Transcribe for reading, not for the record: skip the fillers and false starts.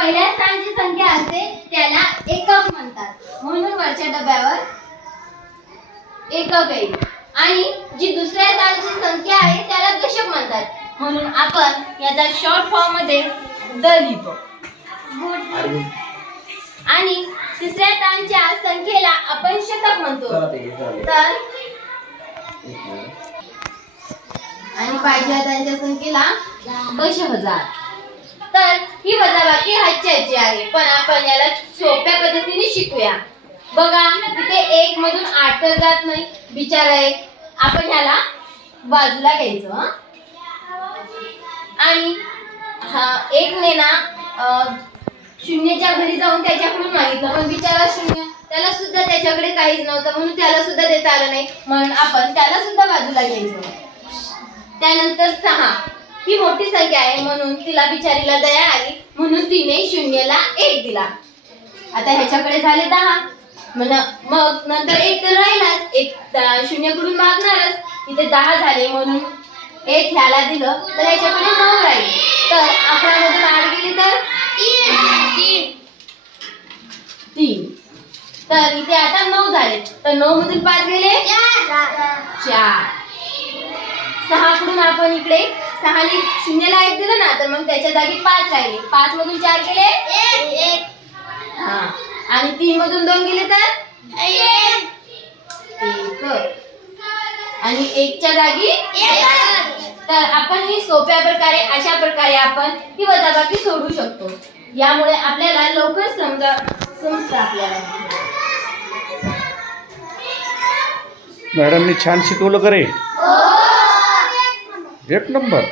पहिल्या स्थानाची संख्या असते त्याला एकक म्हणतात, म्हणून वरच्या डब्यावर एकक येईल. आणि जी दुसऱ्या स्थानाची संख्या आहे त्याला दशक म्हणतात, म्हणून आपण याचा शॉर्ट फॉर्म मध्ये द लिहितो. आणि तिसऱ्या स्थानाच्या संख्येला आपण शतक म्हणतो. तर आणि पाचव्या स्थानाच्या संख्येला दशहजार. तर ही वजाबाकी ह्याची आहे, पण आपण याला सोप्या पद्धतीने शिकूया. बघा तिथे 1 मधून 8 तर जात नाही, बिचारा एक. आपण ह्याला बाजूला घ्यायचं आणि हा 1 ने ना शून्याच्या घरी जाऊन त्याच्याकडून मागितलं, पण बिचारा शून्य, त्याला सुद्धा त्याच्याकडे काहीच नव्हतं, म्हणून त्याला सुद्धा देता आलं नाही, म्हणून आपण त्याला सुद्धा बाजूला घ्यायचं. त्यानंतर 6 ही मोठी संख्या आहे, म्हणून तिला बिचारीला दया आली, म्हणून तिने शून्यला 1 दिला. आता ह्याच्याकडे झाले 10, मग नंतर 1 तर राहिलाच, 1 शून्यकडून मागणारच. इथे 10 झाले, म्हणून 1 ह्याला दिलं तर ह्याच्याकडे 9 राहील. तर 11 मधून 8 गेले तर 3. तर इथे आता 9 झाले, तर 9 मधून 5 गेले 4. 6 कडून आपण इकडे 6 ने शून्याला 1 दिलं ना, तर मग त्याच्या जागी 5 राहिले. 5 मधून 4 गेले 1. हा, आणि 3 मधून 2 गेले तर 1. आणि 1 च्या जागी 1. तर आपण ही सोप्या प्रकारे अशा प्रकारे आपण ही वजाबाकी सोडवू शकतो. यामुळे आपल्याला लवकर समजतं आपल्याला. मॅडमनी छान शिकवलं करे. 1 नंबर.